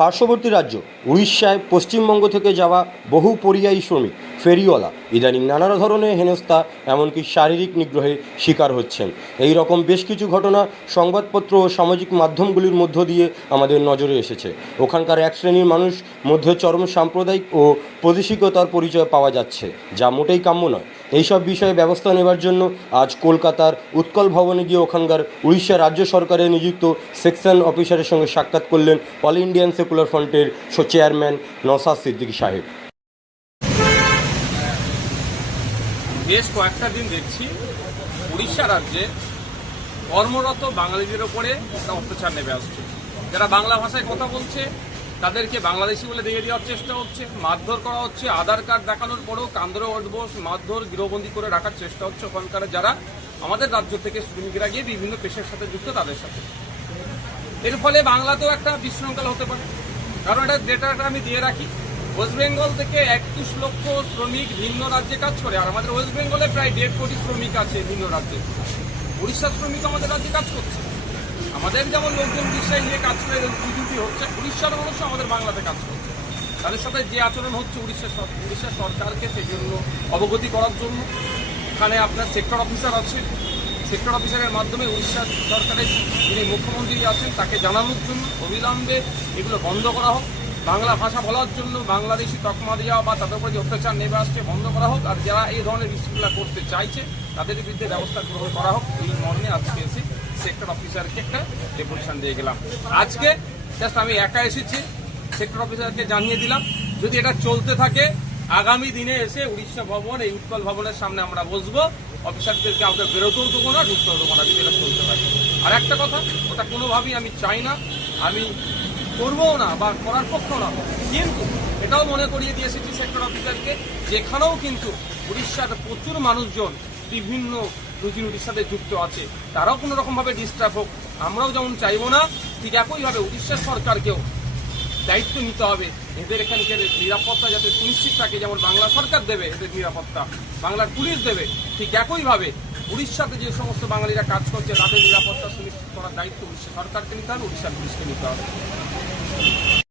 পার্শ্ববর্তী রাজ্য, উড়িষ্যায় পশ্চিমবঙ্গ থেকে যাওয়া বহু পরিযায়ী শ্রমিক, ফেরিওয়ালা। ইদানিং নানা ধরনের হেনস্থা, এমনকি শারীরিক নিগ্রহের শিকার হচ্ছেন। এই রকম বেশ কিছু ঘটনা সংবাদপত্র ও সামাজিক মাধ্যমগুলির মধ্য দিয়ে আমাদের নজরে এসেছে। ওখানকার এক শ্রেণির মানুষ মধ্যে চরম সাম্প্রদায়িক ও প্রদেশিকতার পরিচয় পাওয়া যাচ্ছে, যা মোটেই কাম্য নয়। এইসব বিষয়ে ব্যবস্থা নেবার জন্য আজ কলকাতার উৎকল ভবনে গিয়ে ওখানকার উড়িষ্যা রাজ্য সরকারের নিযুক্ত সেকশন অফিসারের সঙ্গে সাক্ষাৎ করলেন অল ইন্ডিয়ান সেকুলার ফ্রন্টের চেয়ারম্যান নসাদ সিদ্দিকী সাহেব। বেশ কয়েকটা দিন দেখছি উড়িষ্যা রাজ্যে কর্মরত বাঙালিদের ওপরে একটা অত্যাচার নেমে আসছে। যারা বাংলা ভাষায় কথা বলছে তাদেরকে বাংলাদেশি বলে দিয়ে দেওয়ার চেষ্টা হচ্ছে, মারধর করা হচ্ছে, আধার কার্ড দেখানোর পরেও কান্দরে উঠবো মারধর, গৃহবন্দী করে রাখার চেষ্টা হচ্ছে ওখানকার যারা আমাদের রাজ্য থেকে শ্রমিকরা গিয়ে বিভিন্ন পেশার সাথে যুক্ত, তাদের সাথে। এর ফলে বাংলাতেও একটা বিশৃঙ্খলা হতে পারে। কারণ এটা ডেটাটা আমি দিয়ে রাখি ওয়েস্ট বেঙ্গল থেকে একত্রিশ লক্ষ শ্রমিক ভিন্ন রাজ্যে কাজ করে, আর আমাদের ওয়েস্ট বেঙ্গলে প্রায় দেড় কোটি শ্রমিক আছে ভিন্ন রাজ্যে। উড়িষ্যার শ্রমিক আমাদের রাজ্যে কাজ করছে। আমাদের যেমন লোকজন উড়িষ্যায় নিয়ে কাজ করে ডিউটি হচ্ছে, উড়িষ্যার মানুষ আমাদের বাংলাতে কাজ করছে। তাদের সাথে যে আচরণ হচ্ছে উড়িষ্যা উড়িষ্যা সরকারকে সেই জন্য অবগতি করার জন্য। এখানে আপনার সেক্টর অফিসার আছে। সেক্টর অফিসারের মাধ্যমে উড়িষ্যা সরকারের যিনি মুখ্যমন্ত্রী আছেন, তাকে জানানোর জন্য অবিলম্বে এগুলো বন্ধ করা হোক। বাংলা ভাষা বলার জন্য বাংলাদেশি তকমা দেওয়া বা তাদের উপরে যে অত্যাচার নেমে আসছে বন্ধ করা হোক। আর যারা এই ধরনের বিশৃঙ্খলা করতে চাইছে, তাদের বিরুদ্ধে ব্যবস্থা গ্রহণ করা হোক। এই মর্মে আজকে এসে সেক্টর অফিসারকে একটা ডেপুটেশন দিয়ে গেলাম। আজকে জাস্ট আমি একা এসেছি সেক্টর অফিসারকে জানিয়ে দিলাম। যদি এটা চলতে থাকে, আগামী দিনে এসে উড়িষ্যা ভবন, এই উৎকল ভবনের সামনে আমরা বসবো। অফিসারদেরকে আমাদের বেরোতেও দেবো না, ঢুকতেও দেবো না, যদি এটা চলতে থাকে। আর একটা কথা, ওটা কোনোভাবেই আমি চাই না, আমি করবও না বা করার পক্ষও না। কিন্তু এটাও মনে করিয়ে দিয়ে এসেছি সেক্টর অফিসারকে যেখানেও কিন্তু উড়িষ্যার প্রচুর মানুষজন বিভিন্ন রুজি রুটির সাথে যুক্ত আছে। তারাও কোনো রকমভাবে ডিস্টার্ব হোক। আমরাও যেমন চাইব না, ঠিক একইভাবে উড়িষ্যা সরকারকেও দায়িত্ব নিতে হবে। এদের এখানকার নিরাপত্তা যাতে সুনিশ্চিত থাকে, যেমন বাংলা সরকার দেবে এদের নিরাপত্তা, বাংলার পুলিশ দেবে, ঠিক একইভাবে উড়িষ্যাতে যে সমস্ত বাঙালিরা কাজ করছে, তাদের নিরাপত্তা সুনিশ্চিত করার দায়িত্ব উড়িষ্যা সরকারকে নিতে হবে, উড়িষ্যার পুলিশকে নিতে হবে।